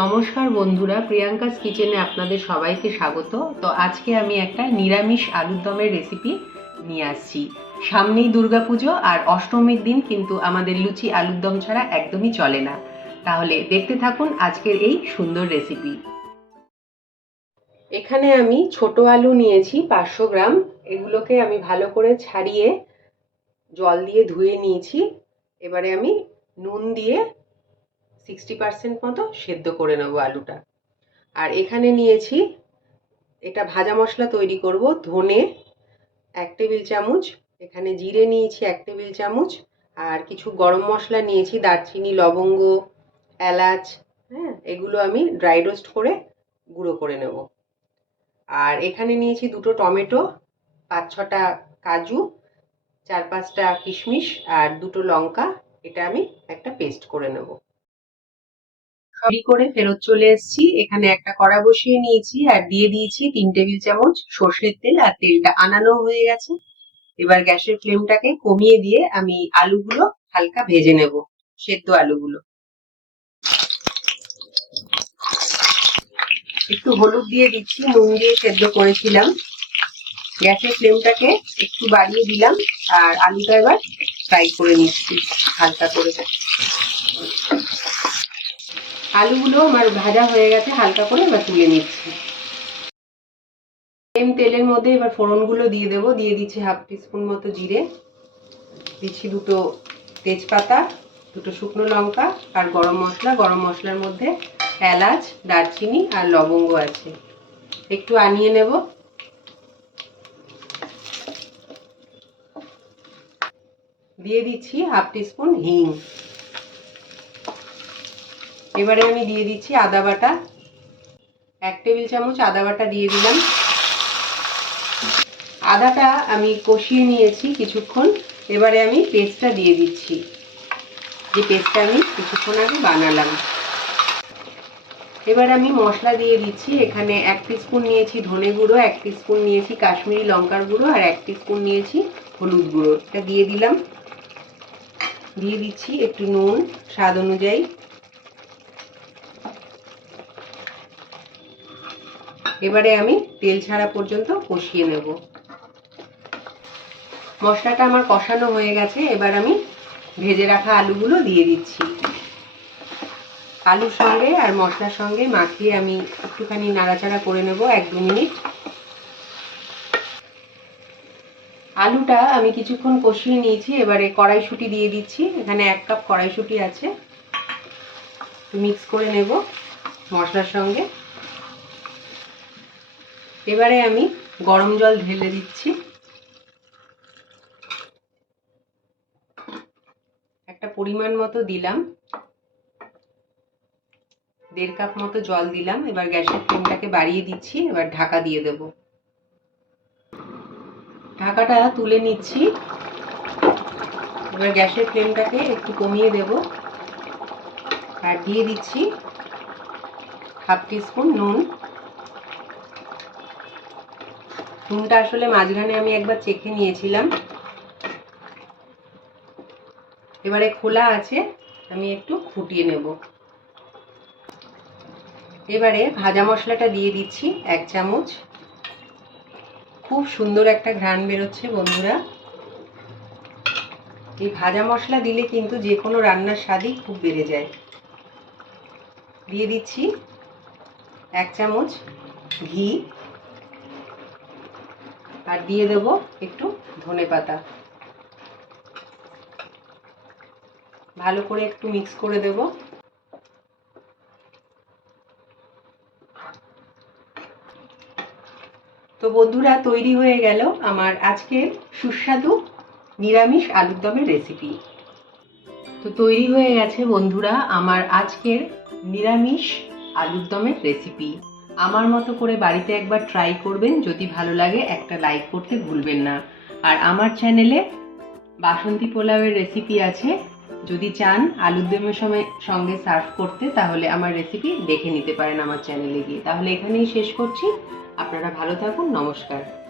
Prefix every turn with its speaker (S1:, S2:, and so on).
S1: নমস্কার বন্ধুরা, প্রিয়াঙ্কাস কিচেনে আপনাদের সবাইকে স্বাগত। তো আজকে আমি একটা নিরামিষ আলুর দমের রেসিপি নিয়ে আসছি। সামনেই দুর্গাপুজো আর অষ্টমীর দিন কিন্তু আমাদের লুচি আলুর দম ছাড়া একদমই চলে না। তাহলে দেখতে থাকুন আজকের এই সুন্দর রেসিপি এখানে আমি ছোট আলু নিয়েছি পাঁচশো গ্রাম। এগুলোকে আমি ভালো করে ছাড়িয়ে জল দিয়ে ধুয়ে নিয়েছি। এবারে আমি নুন দিয়ে সিক্সটি পার্সেন্ট মতো সেদ্ধ করে নেব আলুটা। আর এখানে নিয়েছি, এটা ভাজা মশলা তৈরি করব, ধনে এক টেবিল চামচ, এখানে জিরে নিয়েছি এক টেবিল চামচ, আর কিছু গরম মশলা নিয়েছি, দারচিনি, লবঙ্গ, এলাচ হ্যাঁ এগুলো আমি ড্রাই রোস্ট করে গুঁড়ো করে নেব। আর এখানে নিয়েছি দুটো টমেটো, পাঁচ ছটা কাজু, চার পাঁচটা কিশমিশ, আর দুটো লঙ্কা, এটা আমি একটা পেস্ট করে নেব। করে ফেরত চলে এসেছি। এখানে একটা কড়া বসিয়ে নিয়েছি আর দিয়ে দিয়েছি তিন টেবিল চামচ সর্ষের তেল আর তেলটা আনানো হয়ে গেছে। এবার গ্যাসের ফ্লেমটাকে কমিয়ে দিয়ে আমি আলুগুলো হালকা ভেজে নেব, সেদ্ধ আলুগুলো। একটু হলুদ দিয়ে দিচ্ছি, নুন দিয়ে সেদ্ধ করেছিলাম। গ্যাসের ফ্লেমটাকে একটু বাড়িয়ে দিলাম আর আলুটা এবার ফ্রাই করে নিচ্ছি, হালকা করে। আলুগুলো আমার ভাজা হয়ে গেছে, হালকা করে এবার তুলে নিচ্ছি। সেম তেলের মধ্যে এবার ফোড়নগুলো দিয়ে দেবো, দিয়ে দিচ্ছি হাফ টিস্পুন মতো জিরে। দিচ্ছি দুটো তেজপাতা, দুটো শুকনো লঙ্কা আর গরম মশলা। গরম মশলার মধ্যে এলাচ, দারচিনি আর লবঙ্গ আছে। একটু আনিয়ে নেব। দিয়ে দিচ্ছি হাফ টিস্পুন হিং। এবারে আমি দিয়ে দিচ্ছি আদা বাটা। এক টেবিল চামচ আদা বাটা দিয়ে দিলাম। আদাটা আমি কষিয়ে নিয়েছি কিছুক্ষণ। এবারে আমি পেস্টটা দিয়ে দিচ্ছি। যে পেস্টটা আমি কিছুক্ষণ আগে বানালাম। এবার আমি মশলা দিয়ে দিচ্ছি। এখানে এক স্পুন নিয়েছি ধনে গুঁড়ো, এক স্পুন নিয়েছি কাশ্মীরি লঙ্কার গুঁড়ো আর এক স্পুন নিয়েছি হলুদ গুঁড়ো। এটা দিয়ে দিলাম। দিয়ে দিচ্ছি একটু নুন, স্বাদ অনুযায়ী। এবারে আমি তেল ছাড়া পর্যন্ত কষিয়ে নেব। মশলাটা আমার কষানো হয়ে গেছে, এবার আমি ভেজে রাখা আলুগুলো দিয়ে দিচ্ছি। আলুর সঙ্গে আর মশলার সঙ্গে মাখিয়ে আমি একটুখানি নাড়াচাড়া করে নেব এক দু মিনিট। আলুটা আমি কিছুক্ষণ কষিয়ে নিয়েছি, এবারে কড়াইশুটি দিয়ে দিচ্ছি। এখানে এক কাপ কড়াইশুটি আছে। মিক্স করে নেব মশলার সঙ্গে। এবারে আমি গরম জল ঢেলে দিচ্ছি। একটা পরিমাণ মতো দিলাম। দেড় কাপ মতো জল দিলাম। এবার গ্যাসের ফ্লেমটাকে বাড়িয়ে দিচ্ছি। এবার ঢাকা দিয়ে দেব। ঢাকাটা তুলে নিচ্ছি। এবার গ্যাসের ফ্লেমটাকে একটু কমিয়ে দেব। আর দিয়ে দিচ্ছি হাফ টিস্পুন নুন। নুনটা আসলে মাঝখানে আমি একবার চেখে নিয়েছিলাম। এবারে খোলা আছে, আমি একটু ফুটিয়ে নেব। এবারে ভাজা মশলাটা দিয়ে দিচ্ছি এক চামচ। খুব সুন্দর একটা ঘ্রাণ বেরোচ্ছে বন্ধুরা। এই ভাজা মশলা দিলে কিন্তু যে কোনো রান্নার স্বাদই খুব বেড়ে যায়। দিয়ে দিচ্ছি এক চামচ ঘি। আর দিয়ে দেব একটু ধনে পাতা। ভালো করে একটু মিক্স করে দেব। তো বন্ধুরা, তৈরি হয়ে গেল আমার আজকের সুস্বাদু নিরামিষ আলুর দমের রেসিপি তো তৈরি হয়ে গেছে বন্ধুরা আমার আজকের নিরামিষ আলুর দমের রেসিপি আমার মতো করে বাড়িতে একবার ট্রাই করবেন। যদি ভালো লাগে, একটা লাইক করতে ভুলবেন না। আর আমার চ্যানেলে বাসন্তী পোলাওয়ের রেসিপি আছে। যদি চান আলুর দমের সময় সঙ্গে সার্ভ করতে, তাহলে আমার রেসিপি দেখে নিতে পারেন আমার চ্যানেলে গিয়ে। তাহলে এখানেই শেষ করছি। আপনারা ভালো থাকুন, নমস্কার।